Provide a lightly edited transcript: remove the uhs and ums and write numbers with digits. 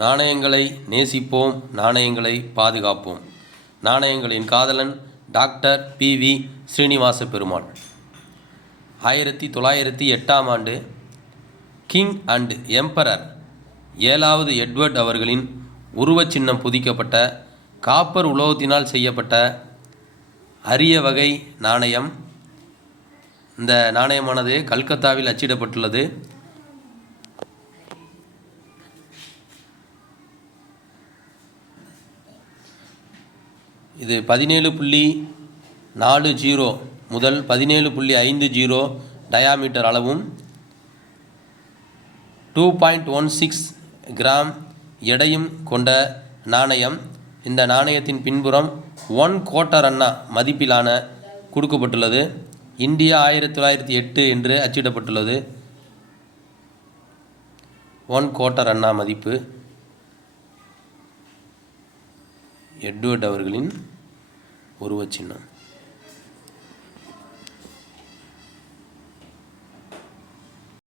நாணயங்களை நேசிப்போம், நாணயங்களை பாதுகாப்போம். நாணயங்களின் காதலன் டாக்டர் பி.வி. ஸ்ரீனிவாச பெருமாள். 1908ஆம் ஆண்டு கிங் அண்ட் எம்பரர் 7வது எட்வர்ட் அவர்களின் உருவச்சின்னம் பொதிக்கப்பட்ட காப்பர் உலோகத்தினால் செய்யப்பட்ட அரிய வகை நாணயம். இந்த நாணயமானது கல்கத்தாவில் அச்சிடப்பட்டுள்ளது. இது 17.40 முதல் 17.50 டயாமீட்டர் அளவும் 2.16 கிராம் எடையும் கொண்ட நாணயம். இந்த நாணயத்தின் பின்புறம் 1 குவார்ட்டர் அண்ணா மதிப்பிலான கொடுக்கப்பட்டுள்ளது. இந்தியா 1908 என்று அச்சிடப்பட்டுள்ளது. 1 குவார்ட்டர் அண்ணா மதிப்பு. எட்வர்ட் அவர்களின் உருவச்சின்னம்.